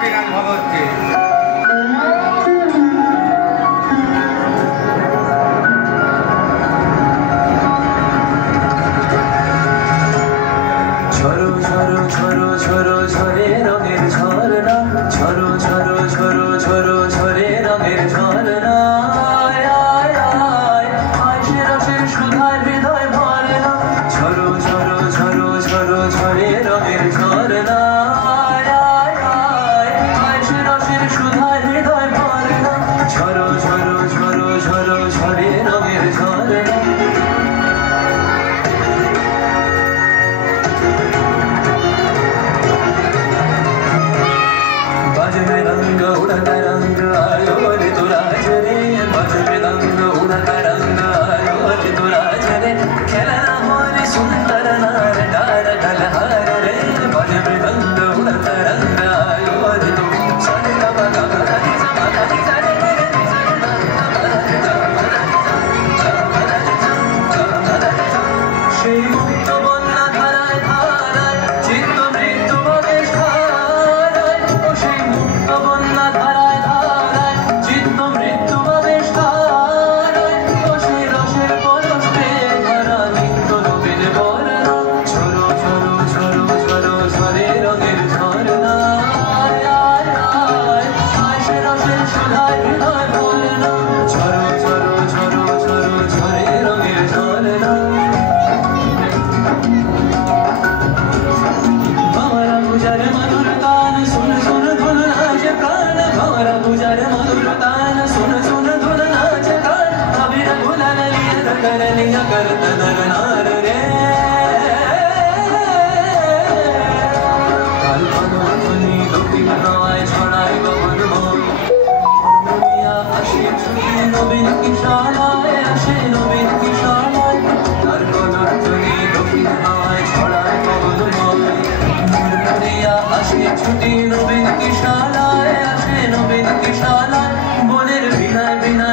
গোপীনাথ ভগতকে। ঝরো ঝরো ঝরো ঝরো ঝরে রঙের ঝরনা, ঝরো ঝরো ঝরো ঝরো ঝরে রঙের ঝরনা, রসের সুধার হৃদয় ভরে না। ঝরো ঝরো ঝরো ঝরো ঝরে রঙের ঝরনা, রসের সুধার হৃদয় ভরে না। ঝরো ঝরো ঝরো ঝরো ঝরে রঙের ঝরনা। बाजमे रंग उड़ता रंग आयो रे तो राज रे, बाजमे रंग उड़ता रंग आयो रे तो राज रे, खेलना मोरे सुंदर नार डार डलहार रे, बाजमे रंग उड़ता रंग आयो रे तो सारे बाबा बाबा रे बाबा रे सारे रे সেই মুক্ত বন্যা ধারায় ধারায় চিত্ত মৃত্যু প্রবেশ ধারায়, ও সেই মুক্ত বন্যা ধারায় ধারায় চিত্ত মৃত্যু প্রবেশ ধারায়, ও সেই রসের পরশে ভরা নিত্য নবীন বরণা। ঝরো ঝরো ঝরো ঝরো ঝরে রঙের ঝরনা, সে রসের সুধায় হৃদয় ভরে না। ঝরো ঝরো ঝরো ঝরো ঝরে রঙের ঝরনা। भंवरा गुजर मधुर तान सुन सुन धुन नाच प्राण, भंवरा गुजर मधुर तान सुन सुन धुन नाच प्राण, अबीर गुलाल लिए कर लिया करत नर नार रे। काल्पनो धुनी गोपी नवाय ছড়ায় গগন মোর, দুনিয়া আসে ছুটে নবীন কি শালায়, আসে নবীন কি শালায়, তার কলর ধুনি গোপী নवाय ছড়ায় গগন মোর। দুনিয়া আসে ছুটে নবীন কি শালায়, আসে নবীন কি শালায়, বনের বিনায় বিনায়